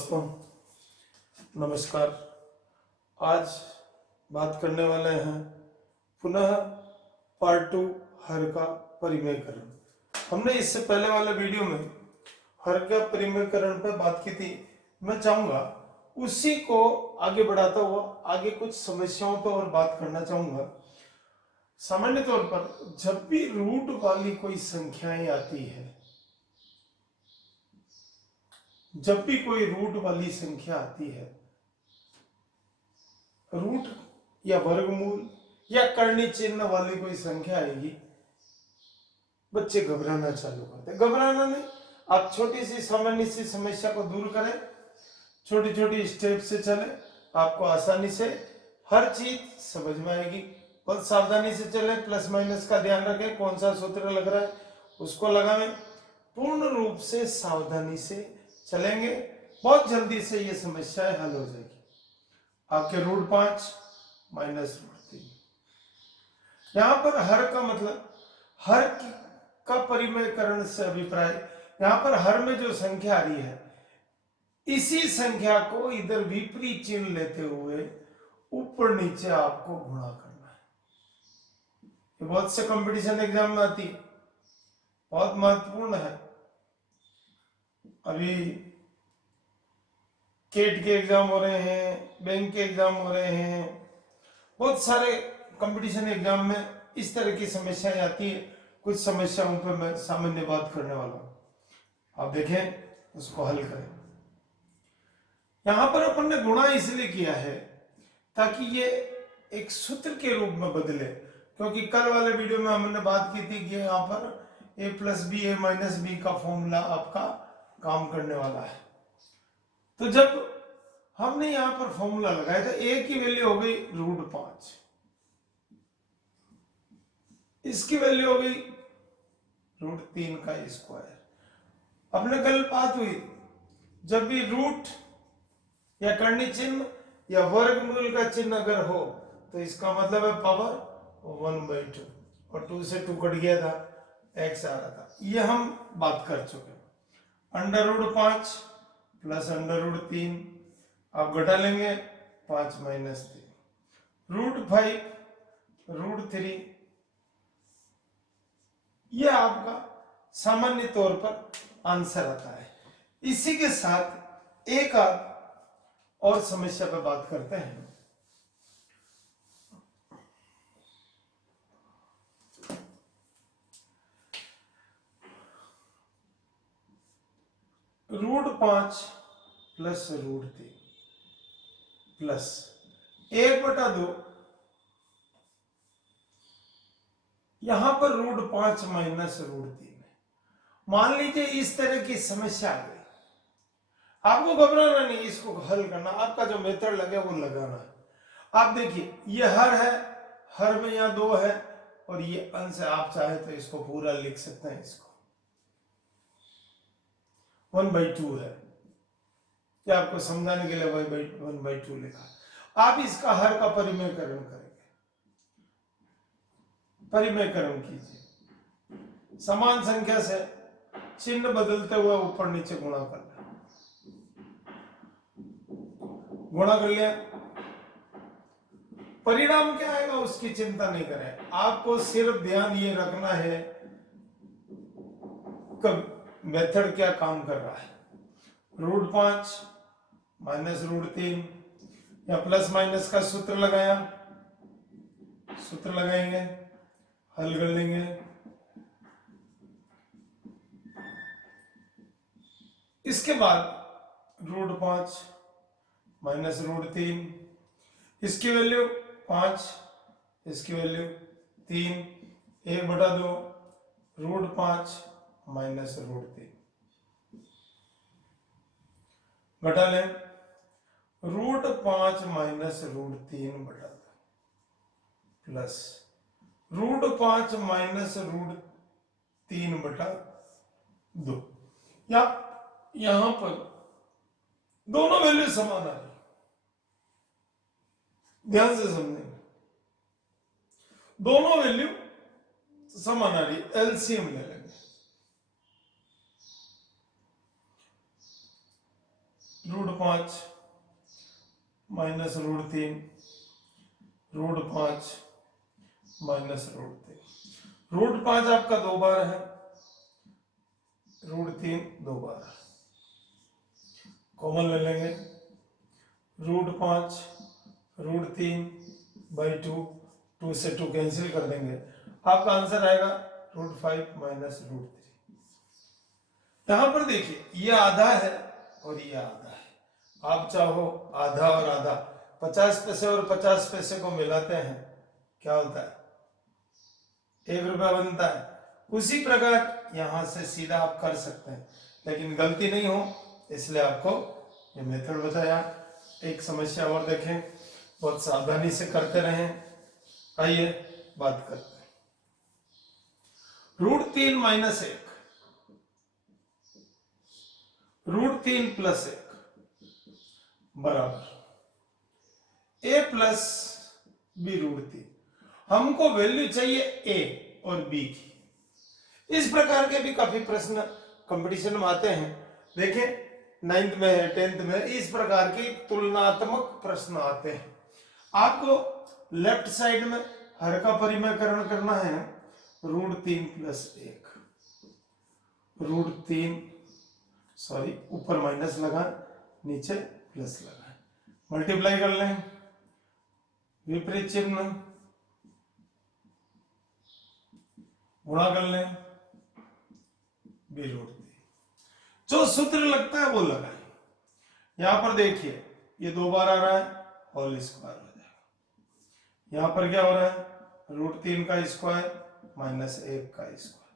दोस्तों नमस्कार। आज बात करने वाले हैं पुनः पार्ट 2 हर का परिमेयकरण। हमने इससे पहले वाले वीडियो में हर का परिमेयकरण पर बात की थी। मैं चाहूंगा उसी को आगे बढ़ाता हुआ आगे कुछ समस्याओं पर और बात करना चाहूंगा। सामान्य तौर पर जब भी रूट वाली कोई संख्याएं आती है, जब भी कोई रूट वाली संख्या आती है, रूट या वर्गमूल या करनी चिन्ह वाली कोई संख्या आएगी, बच्चे घबराना चालू करते। घबराना नहीं, आप छोटी सी सामान्य सी समस्या को दूर करें, छोटी छोटी स्टेप से चले, आपको आसानी से हर चीज समझ में आएगी। बहुत सावधानी से चले, प्लस माइनस का ध्यान रखें, कौन सा सूत्र लग रहा है उसको लगावें। पूर्ण रूप से सावधानी से चलेंगे, बहुत जल्दी से ये समस्याएं हल हो जाएगी। आपके रूट 5 माइनस रूट 3, यहां पर हर का मतलब हर का परिमेयकरण से अभिप्राय, यहां पर हर में जो संख्या आ रही है इसी संख्या को इधर विपरीत चिन्ह लेते हुए ऊपर नीचे आपको गुणा करना है। ये बहुत से कंपटीशन एग्जाम में आती है, बहुत महत्वपूर्ण है। अभी केट के एग्जाम हो रहे हैं, बैंक के एग्जाम हो रहे हैं, बहुत सारे कंपटीशन एग्जाम में इस तरह की समस्याएं आती है। कुछ समस्याओं पर मैं सामान्य बात करने वाला हूं, आप देखें उसको हल करें। यहां पर अपन ने गुणा इसलिए किया है ताकि ये एक सूत्र के रूप में बदले, क्योंकि कल वाले वीडियो में हमने बात की थी कि यहाँ पर a plus B A minus B का फॉर्मूला आपका काम करने वाला है। तो जब हमने यहां पर फॉर्मूला लगाया था, a की वैल्यू हो गई रूट 5, इसकी वैल्यू हो गई रूट 3 का स्क्वायर। अपने कल बात हुई, जब भी रूट या करनी चिन्ह या वर्गमूल का चिन्ह अगर हो तो इसका मतलब है पावर 1/2, और 2 से 2 कट गया था, x आ रहा था। ये हम बात कर चुके। Under root 5 plus under root 3, आप घटा लेंगे 5 माइनस 3, रूट 5 रूट 3। यह आपका सामान्य तौर पर आंसर आता है। इसी के साथ एक और समस्या पर बात करते हैं। रूट 5 प्लस रूट 3 प्लस 1/2, यहां पर रूट 5 माइनस रूट 3 है। मान लीजिए इस तरह की समस्या आ गई, आपको घबराना नहीं, इसको हल करना, आपका जो मेथड लगे वो लगाना है। आप देखिए ये हर है, हर में यहां 2 है और ये अंश है। आप चाहे तो इसको पूरा लिख सकते हैं, इसको 1/2 है, क्या आपको समझाने के लिए 1/2 लिखा। आप इसका हर का परिमेयकरण करेंगे, परिमेयकरण कीजिए, समान संख्या से चिन्ह बदलते हुए ऊपर नीचे गुणा करना। गुणा कर लिया, परिणाम क्या आएगा उसकी चिंता नहीं करें, आपको सिर्फ ध्यान ये रखना है कि मेथड क्या काम कर रहा है। रूट 5 माइनस रूट 3 या प्लस माइनस का सूत्र लगाया, सूत्र लगाएंगे, हल कर लेंगे। इसके बाद रूट 5 माइनस रूट 3, इसकी वैल्यू 5, इसकी वैल्यू 3, 1/2 रूट 5 माइनस रूट 3, घटा लें root 5 minus root 3/2 plus root 5 minus root 3/2। या यहां पर दोनों वैल्यू समान आ रही, ध्यान से समझेंगे, दोनों वैल्यू समान आ रही, एलसीएम ले लेंगे। √5 माइनस √3 √5 माइनस √3। √5 आपका 2 बार है, √3 2 बार, कॉमन ले लेंगे, √5 √3/2, 2 से 2 कैंसिल कर देंगे, आपका आंसर आएगा √5 माइनस √3। यहां पर देखिए ये आधा है और ये आधा है, आप चाहो आधा और आधा 50 पैसे और 50 पैसे को मिलाते हैं क्या होता है, 1 रुपया बनता है। उसी प्रकार यहां से सीधा आप कर सकते हैं, लेकिन गलती नहीं हो इसलिए आपको ये मेथड बताया। एक समस्या और देखें, बहुत सावधानी से करते रहें। आइए बात करते हैं। √3 माइनस 1, √3 प्लस 1 बराबर a प्लस b √3। हमको वैल्यू चाहिए a और b की। इस प्रकार के भी काफी प्रश्न कंपटीशन में आते हैं, देखें 9th में है, 10th में, इस प्रकार की तुलनात्मक प्रश्न आते हैं। आपको लेफ्ट साइड में हर का परिमेयकरण करना है, √3 प्लस 1, √3 सॉरी ऊपर माइनस लगा, नीचे प्लस लगा, मल्टीप्लाई कर लें, विपरीत चिन्ह, गुणा कर लें, b√3। जो सूत्र लगता है वो लगाएं। यहां पर देखिए ये 2 बार आ रहा है, होल स्क्वायर हो जाएगा। यहां पर क्या हो रहा है, √3 का स्क्वायर माइनस 1 का स्क्वायर,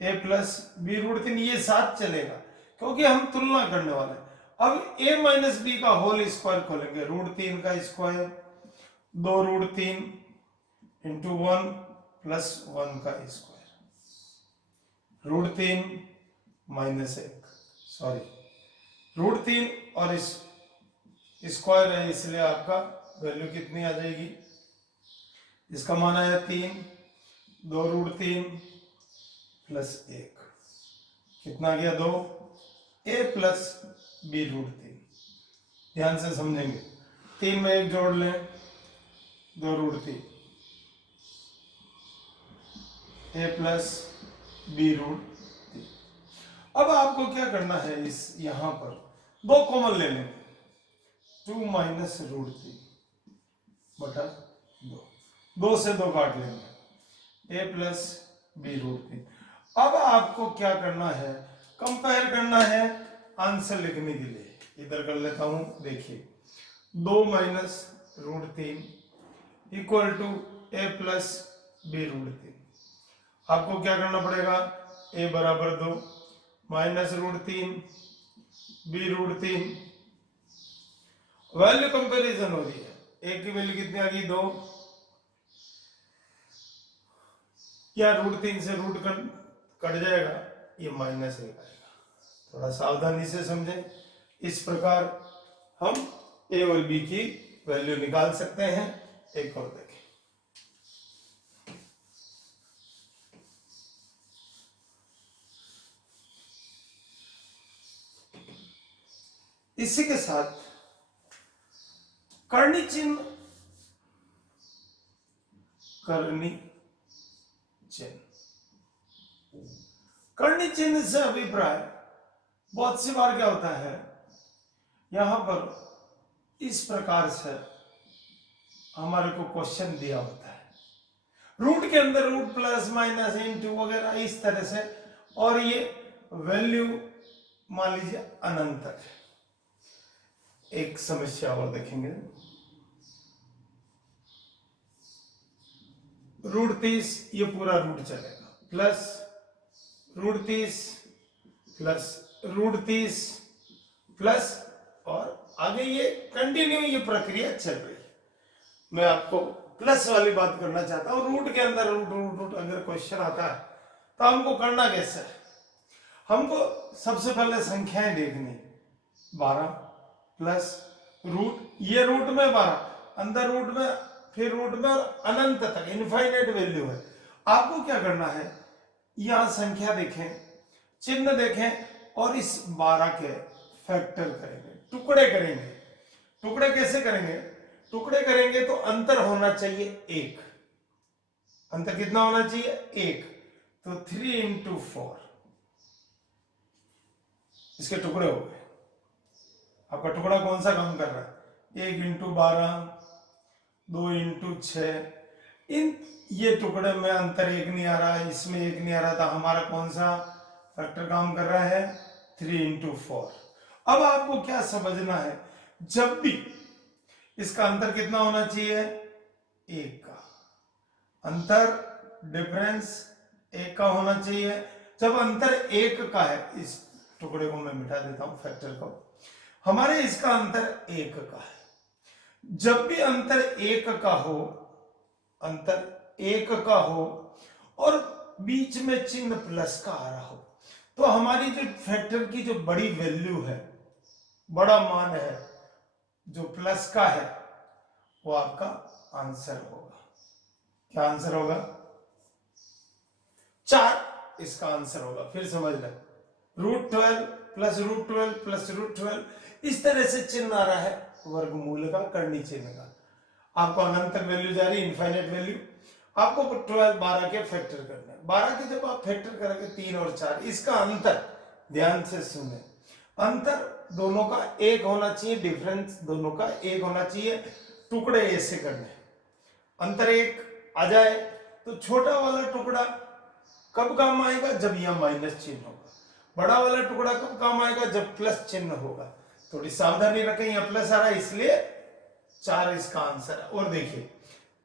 a प्लस b√3, ये साथ चलेगा क्योंकि हम तुलना करने वाले हैं। अब a माइनस b का होल स्क्वायर खोलेंगे, √3 का स्क्वायर 2√3 इंटू 1 प्लस 1 का स्क्वायर, √3 माइनस 1 सॉरी √3 और इस स्क्वायर है इसलिए आपका वैल्यू कितनी आ जाएगी, इसका मान आया 3, 2√3 प्लस 1 कितना गया 2, a प्लस b√3। ध्यान से समझेंगे, 3 में 1 जोड़ लें, 2√3 a प्लस b√3। अब आपको क्या करना है, इस यहां पर 2 कॉमन ले लेंगे, 2 माइनस √3 बटा 2, 2 से 2 काट लेंगे, a प्लस b√3। अब आपको क्या करना है, कंपेयर करना है आंसर लिखने के लिए। इधर कर लेता हूं, देखिए 2 minus √3 equal to a plus b√3। आपको क्या करना पड़ेगा, a बराबर 2 माइनस √3 b√3, वैल्यू कंपैरिजन हो रही है, a की वैल्यू कितनी आ गई 2, क्या √3 से रूट कट जाएगा, ये माइनस 1 आएगा। थोड़ा सावधानी से समझें, इस प्रकार हम a और b की वैल्यू निकाल सकते हैं। एक और देखें, इसी के साथ करनी चिन्ह से अभिप्राय बहुत सी बार क्या होता है, यहां पर इस प्रकार से हमारे को क्वेश्चन दिया होता है, रूट के अंदर रूट प्लस माइनस इंटू वगैरह इस तरह से, और ये वैल्यू मान लीजिए अनंत तक है। एक समस्या और देखेंगे, √30 ये पूरा रूट चलेगा, प्लस √30 प्लस √30 प्लस, और आगे ये कंटिन्यू ये प्रक्रिया चल रही है। मैं आपको प्लस वाली बात करना चाहता हूं, रूट के अंदर रूट रूट रूट अगर क्वेश्चन आता है तो हमको करना कैसे है, हमको सबसे पहले संख्याएं देखनी, 12 प्लस रूट, ये रूट में 12, अंदर रूट में, फिर रूट में अनंत तक इनफाइनाइट वैल्यू है। आपको क्या करना है, यहां संख्या देखें, चिन्ह देखें और इस 12 के फैक्टर करेंगे, टुकड़े करेंगे। टुकड़े कैसे करेंगे? टुकड़े करेंगे तो अंतर होना चाहिए 1। अंतर कितना होना चाहिए? 1। तो 3 इंटू 4 इसके टुकड़े हो गए। आपका टुकड़ा कौन सा काम कर रहा है? 1 इंटू 12, 2 इंटू 6। इन ये टुकड़े में अंतर 1 नहीं आ रहा, इसमें 1 नहीं आ रहा था। हमारा कौन सा फैक्टर काम कर रहा है? 3 इंटू 4। अब आपको क्या समझना है? जब भी इसका अंतर कितना होना चाहिए? 1 का। अंतर डिफरेंस 1 का होना चाहिए। जब अंतर 1 का है, इस टुकड़े को मैं मिटा देता हूं, फैक्टर को। हमारे इसका अंतर 1 का है। जब भी अंतर 1 का हो, अंतर 1 का हो और बीच में चिन्ह प्लस का आ रहा हो, तो हमारी जो फैक्टर की जो बड़ी वैल्यू है, बड़ा मान है, जो प्लस का है, वो आपका आंसर होगा। क्या आंसर होगा? 4 इसका आंसर होगा। फिर समझ लें, √12 प्लस √12 प्लस √12, इस तरह से चिन्ह आ रहा है वर्गमूल का, करनी चिन्ह का। आपको अनंत तक वैल्यू जा रही है, इनफाइनाइट वैल्यू। आपको 12 के फैक्टर करना है। 12 के जब आप फैक्टर करेंगे 3 और 4, इसका अंतर ध्यान से सुने, अंतर दोनों का 1 होना चाहिए, डिफरेंस दोनों का 1 होना चाहिए। टुकड़े ऐसे करने, अंतर 1 आ जाए तो छोटा वाला टुकड़ा कब काम आएगा? जब यह माइनस चिन्ह होगा। बड़ा वाला टुकड़ा कब काम आएगा? जब प्लस चिन्ह होगा। थोड़ी सावधानी रखें, यहां प्लस आ रहा है इसलिए 4 इसका आंसर है। और देखिए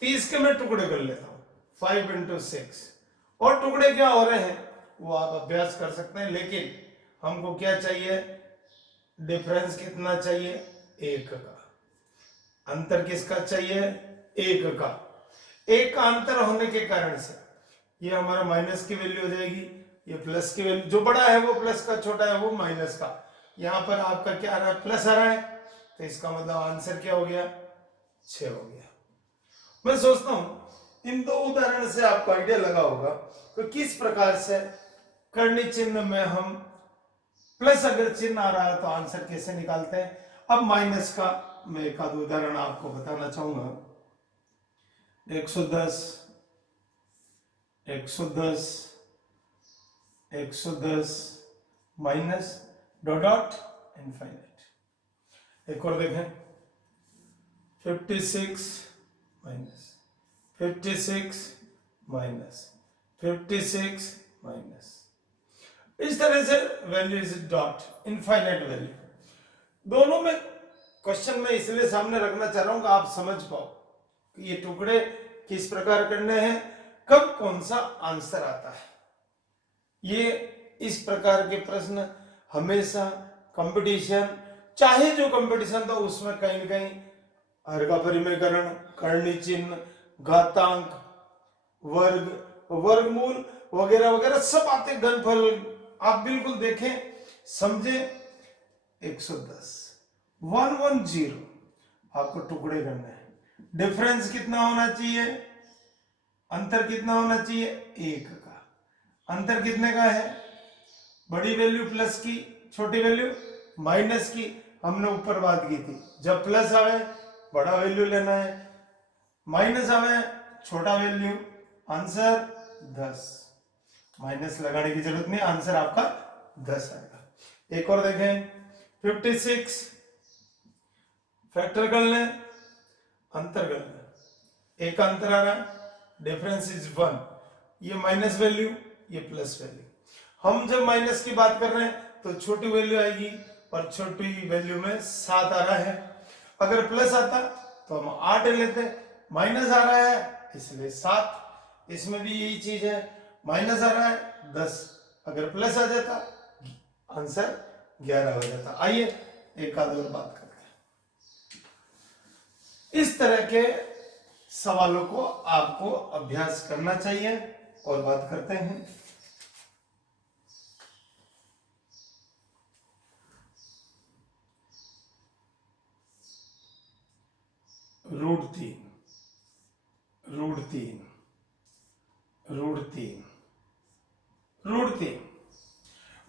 30 के मैं टुकड़े कर लेता हूं, 5 इंटू 6, और टुकड़े क्या हो रहे हैं वो आप अभ्यास कर सकते हैं। लेकिन हमको क्या चाहिए? डिफरेंस कितना चाहिए? 1 का। अंतर किसका चाहिए? 1 का। 1 का अंतर होने के कारण से ये हमारा माइनस की वैल्यू हो जाएगी, ये प्लस की वैल्यू, जो बड़ा है वो प्लस का, छोटा है वो माइनस का। यहां पर आपका क्या आ रहा है? प्लस आ रहा है, तो इसका मतलब आंसर क्या हो गया? 6 हो गया। मैं सोचता हूं इन 2 उदाहरण से आपको आइडिया लगा होगा कि किस प्रकार से करनी चिन्ह में हम प्लस अगर चिन्ह आ रहा है तो आंसर कैसे निकालते हैं। अब माइनस का मैं एक आध उदाहरण आपको बताना चाहूंगा। 110 110 110 माइनस डॉट डॉट इनफाइनाइट। एक और देखें, 56 माइनस 56 माइनस 56 माइनस, इस तरह से value is dot infinite value. दोनों में क्वेश्चन में इसलिए सामने रखना चाह रहा हूं कि आप समझ पाओ कि ये टुकड़े किस प्रकार करने हैं, कब कौन सा आंसर आता है। ये इस प्रकार के प्रश्न हमेशा कंपटीशन, चाहे जो कंपटीशन था उसमें कहीं न कहीं हर का परिमेयकरण, करनी चिन्ह, घातांक, वर्ग, वर्गमूल वगैरह वगैरह सब आते। घनफल आप बिल्कुल देखें, समझे। 110 110 आपको टुकड़े करना है। डिफरेंस कितना होना चाहिए? अंतर कितना होना चाहिए? 1 का। अंतर कितने का है? बड़ी वैल्यू प्लस की, छोटी वैल्यू माइनस की। हमने ऊपर बात की थी, जब प्लस आवे बड़ा वैल्यू लेना है, माइनस आवे छोटा वैल्यू। आंसर 10, माइनस लगाने की जरूरत नहीं, आंसर आपका 10 आएगा। एक और देखें, 56 फैक्टर कर लें, अंतर कर लें, एक अंतर आ रहा है, डिफरेंस इज 1। ये माइनस वैल्यू, ये प्लस वैल्यू। हम जब माइनस की बात कर रहे हैं तो छोटी वैल्यू आएगी, और छोटी वैल्यू में 7 आ रहा है। अगर प्लस आता तो हम 8 लेते, माइनस आ रहा है इसलिए 7। इसमें भी यही चीज है, माइनस आ रहा है 10, अगर प्लस आ जाता आंसर 11 हो जाता। आइए एक आध और बात करते हैं। इस तरह के सवालों को आपको अभ्यास करना चाहिए। और बात करते हैं √3 √3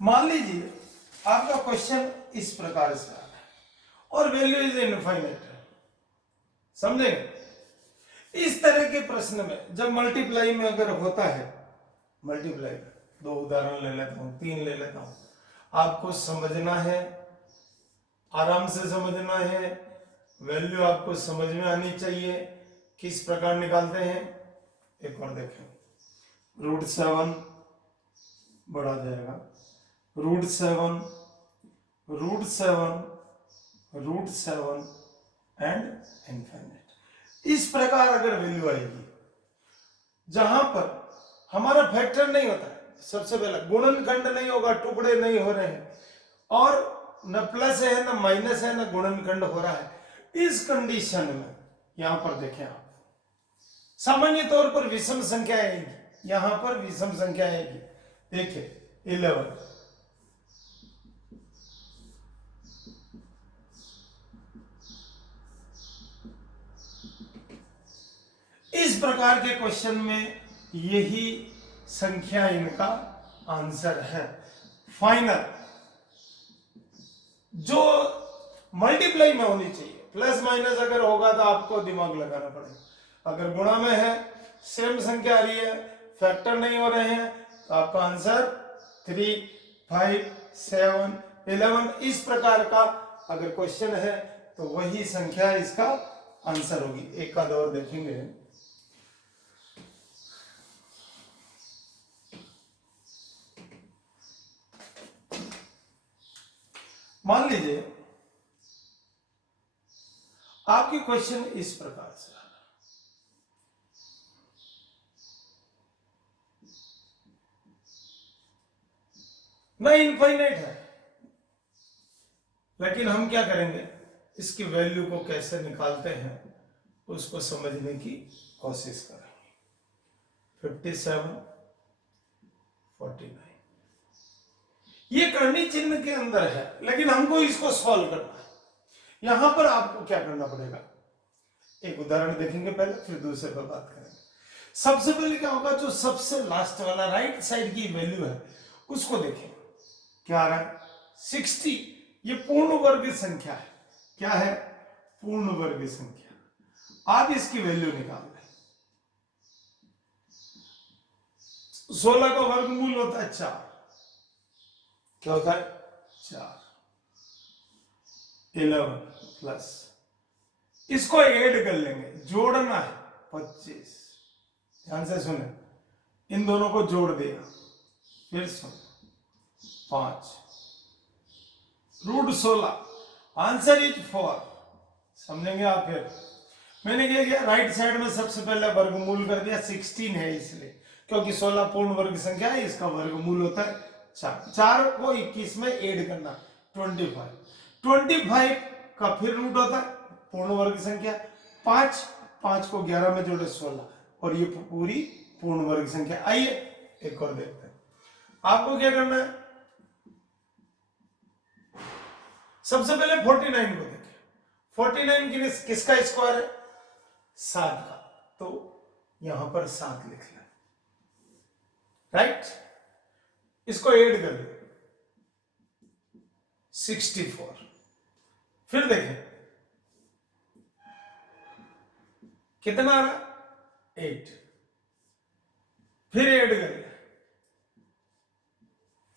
मान लीजिए आपका क्वेश्चन इस प्रकार से आ रहा है, और वैल्यू इज इनफाइनाइट, समझेंगे। इस तरह के प्रश्न में जब मल्टीप्लाई में अगर होता है, मल्टीप्लाई में 2 उदाहरण ले लेता हूं, 3 ले लेता हूं, आपको समझना है, आराम से समझना है, वैल्यू आपको समझ में आनी चाहिए, किस प्रकार निकालते हैं। एक और देखें, √7 बढ़ा जाएगा, √7 एंड इनफाइनाइट। इस प्रकार अगर वैल्यू आएगी जहां पर हमारा फैक्टर नहीं होता है, सबसे पहले गुणनखंड नहीं होगा, टुकड़े नहीं हो रहे हैं, और न प्लस है न माइनस है न गुणनखंड हो रहा है, इस कंडीशन में यहां पर देखें आप, सामान्य तौर पर विषम संख्या आएगी, यहां पर विषम संख्या आएगी। देखिए 11, इस प्रकार के क्वेश्चन में यही संख्या इनका आंसर है। फाइनल जो मल्टीप्लाई में होनी चाहिए, प्लस माइनस अगर होगा तो आपको दिमाग लगाना पड़ेगा। अगर गुणा में है, सेम संख्या आ रही है, फैक्टर नहीं हो रहे हैं, तो आपका आंसर 3, 5, 7, 11 इस प्रकार का अगर क्वेश्चन है तो वही संख्या इसका आंसर होगी। एक का और देखेंगे, मान लीजिए आपके क्वेश्चन इस प्रकार से न इनफाइनाइट है, लेकिन हम क्या करेंगे, इसकी वैल्यू को कैसे निकालते हैं उसको समझने की कोशिश करेंगे। 57, 49 ये करनी चिन्ह के अंदर है, लेकिन हमको इसको सॉल्व करना है। यहां पर आपको क्या करना पड़ेगा, एक उदाहरण देखेंगे पहले, फिर दूसरे पर बात करेंगे। सबसे पहले क्या होगा, जो सबसे लास्ट वाला राइट साइड की वैल्यू है उसको देखें, क्या आ रहा है 60। ये पूर्ण वर्ग संख्या है, क्या है, पूर्ण वर्ग संख्या। आप इसकी वैल्यू निकाल लें। 16 का वर्गमूल होता है 4, क्या होता है 4, 11 प्लस, इसको ऐड कर लेंगे, जोड़ना है 25। ध्यान से सुने, इन दोनों को जोड़ दिया, फिर सुन 5, √16, आंसर इज 4। समझेंगे आप। फिर मैंने क्या किया, राइट साइड में सबसे पहले वर्गमूल कर दिया, 16 है इसलिए, क्योंकि 16 पूर्ण वर्ग संख्या है, इसका वर्गमूल होता है 4। 4 को 21 में ऐड करना 25 का फिर रूट होता है पूर्ण वर्ग संख्या 5 को 11 में जोड़े 16, और ये पूरी पूर्ण वर्ग संख्या। आइए एक और देखते हैं, आपको क्या करना है, सबसे पहले 49 को देखें। 49 किसका स्क्वायर है, 7 का, तो यहां पर 7 लिख लें, राइट। इसको ऐड कर ले 64, फिर देखें कितना आ रहा, 8, फिर ऐड कर ले।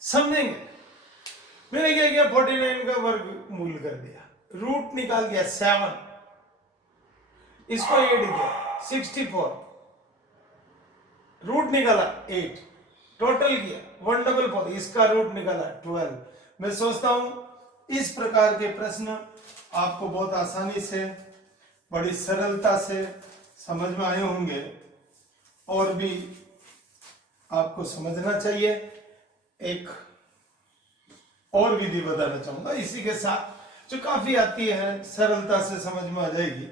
समझेंगे, मैंने क्या किया, 49 का वर्गमूल कर दिया, रूट निकाल दिया 7, इसको ऐड किया 64, रूट निकाला 8, टोटल किया 144, इसका रूट निकाला 12। मैं सोचता हूं इस प्रकार के प्रश्न आपको बहुत आसानी से, बड़ी सरलता से समझ में आए होंगे, और भी आपको समझना चाहिए। एक और विधि बताना चाहूंगा इसी के साथ, जो काफी आती है, सरलता से समझ में आ जाएगी।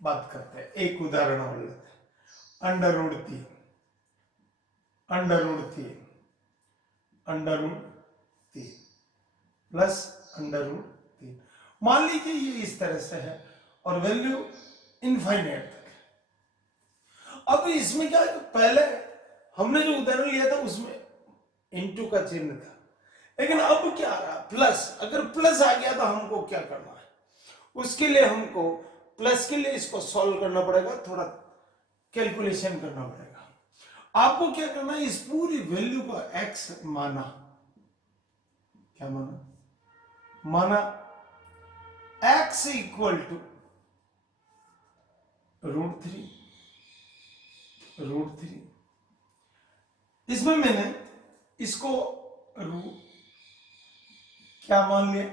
बात करते हैं, एक उदाहरण और लेते हैं, √3 प्लस √3। मान लीजिए ये इस तरह से है और वैल्यू इनफाइनाइट तक है। अब इसमें क्या है, पहले हमने जो उदाहरण लिया था उसमें इनटू का चिन्ह था, लेकिन अब क्या आ रहा, प्लस। अगर प्लस आ गया तो हमको क्या करना है, उसके लिए हमको प्लस के लिए इसको सॉल्व करना पड़ेगा, थोड़ा कैलकुलेशन करना पड़ेगा। आपको क्या करना है, इस पूरी वैल्यू को x माना, क्या माना x इक्वल टू √3। इसमें मैंने इसको क्या मान लिया,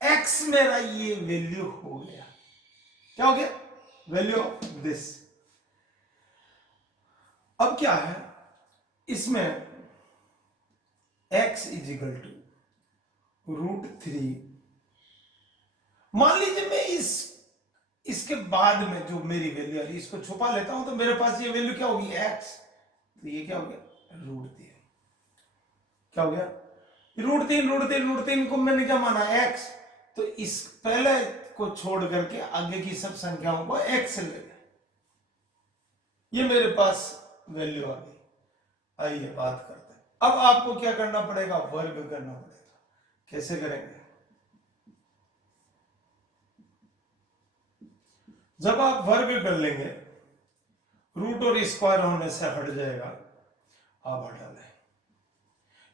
x मेरा ये वैल्यू हो गया, क्या हो गया, वैल्यू ऑफ दिस। अब क्या है इसमें x इज इक्वल टू √3। मान लीजिए मैं इसके बाद में जो मेरी वैल्यू आ रही है इसको छुपा लेता हूं, तो मेरे पास ये वैल्यू क्या होगी, x, तो ये क्या हो गया, √3। क्या हो गया, √3 को मैंने क्या माना, x, तो इस पहले को छोड़ करके आगे की सब संख्याओं को x ले लें, ये मेरे पास वैल्यू आ गई। आइए बात करते हैं, अब आपको क्या करना पड़ेगा, वर्ग करना पड़ेगा। कैसे करेंगे, जब आप वर्ग कर लेंगे रूट और स्क्वायर होने से हट जाएगा, आप हटा लें।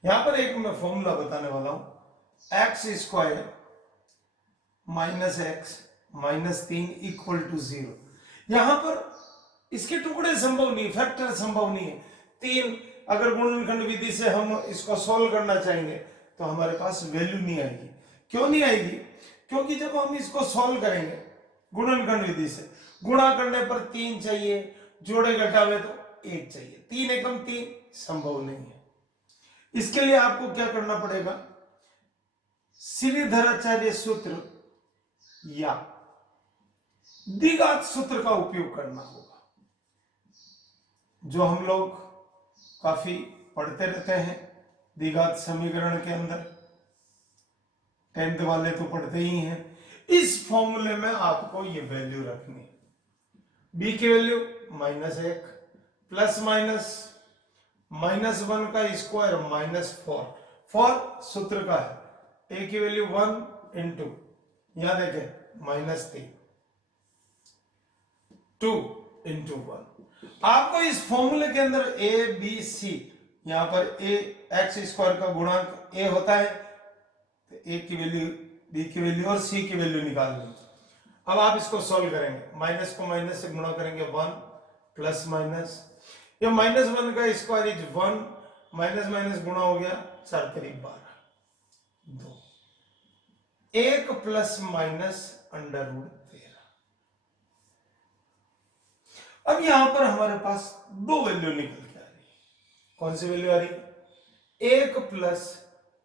यहां पर एक मैं फॉर्मूला बताने वाला हूं, x² - x - 3 = 0। यहां पर इसके टुकड़े संभव नहीं, फैक्टर संभव नहीं है। 3 अगर गुणनखंड विधि से हम इसको सॉल्व करना चाहेंगे तो हमारे पास वैल्यू नहीं आएगी। क्यों नहीं आएगी, क्योंकि जब हम इसको सॉल्व करेंगे गुणनखंड विधि से, गुणा करने पर 3 चाहिए, जोड़े घटावे तो 1 चाहिए, 3 एकम 3 संभव नहीं है। इसके लिए आपको क्या करना पड़ेगा, श्रीधराचार्य सूत्र या द्विघात सूत्र का उपयोग करना होगा, जो हम लोग काफी पढ़ते रहते हैं द्विघात समीकरण के अंदर, 10th वाले तो पढ़ते ही हैं। इस फॉर्मूले में आपको ये वैल्यू रखनी है, b की वैल्यू -1 प्लस माइनस -1 का स्क्वायर -4, 4 सूत्र का है, a की वैल्यू 1 इंटू, यहां देखें -3, 2 इंटू 1। आपको इस फॉर्मूले के अंदर a b c, यहां पर x² का गुणांक a होता है, तो a की वैल्यू, b की वैल्यू और c की वैल्यू निकाल लेंगे। अब आप इसको सॉल्व करेंगे, माइनस को माइनस से गुणा करेंगे 1 प्लस माइनस, ये -1 का स्क्वायर इज 1, माइनस माइनस गुणा हो गया 4 करीब 12, 2, 1 प्लस माइनस √13। अब यहां पर हमारे पास 2 वैल्यू निकल के आ रही है। कौन सी वैल्यू आ रही है, 1 प्लस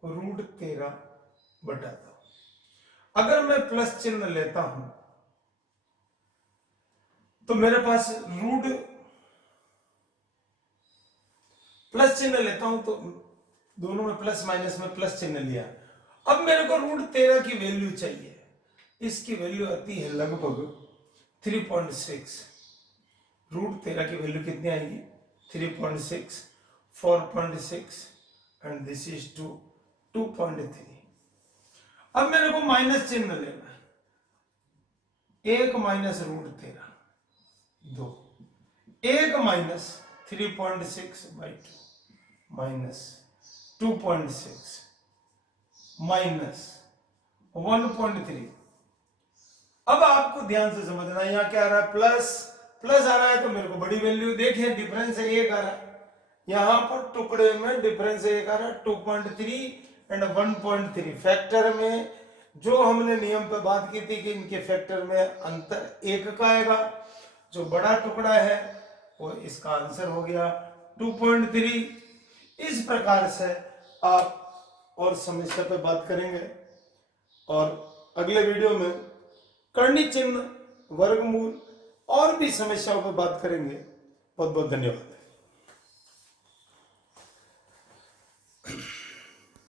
√13 बटा 2। अगर मैं प्लस चिन्ह लेता हूं तो मेरे पास प्लस चिन्ह लेता हूं तो दोनों में प्लस माइनस में प्लस चिन्ह लिया। अब मेरे को √13 की वैल्यू चाहिए, इसकी वैल्यू आती है लगभग 3.6। √13 की वैल्यू कितनी आएगी, 3.6, 4.6 एंड दिस इज 2.3। अब मेरे को माइनस चिन्ह लेना है, 1 minus √13 2, 1 minus 3.6 by 2 minus 2.6 minus 1.3। अब आपको ध्यान से समझना है, यहां क्या आ रहा है, प्लस आ रहा है तो मेरे को बड़ी वैल्यू, देखिए डिफरेंस है 1 आ रहा है, यहां पर टुकड़े में डिफरेंस 1 आ रहा है, 2.3 एंड 1.3। फैक्टर में जो हमने नियम पे बात की थी कि इनके फैक्टर में अंतर 1 का आएगा, जो बड़ा टुकड़ा है वो इसका आंसर हो गया 2.3। इस प्रकार से आप और समस्या पे बात करेंगे और अगले वीडियो में कर्ण चिन्ह, वर्गमूल और भी समस्याओं पर बात करेंगे। बहुत बहुत धन्यवाद।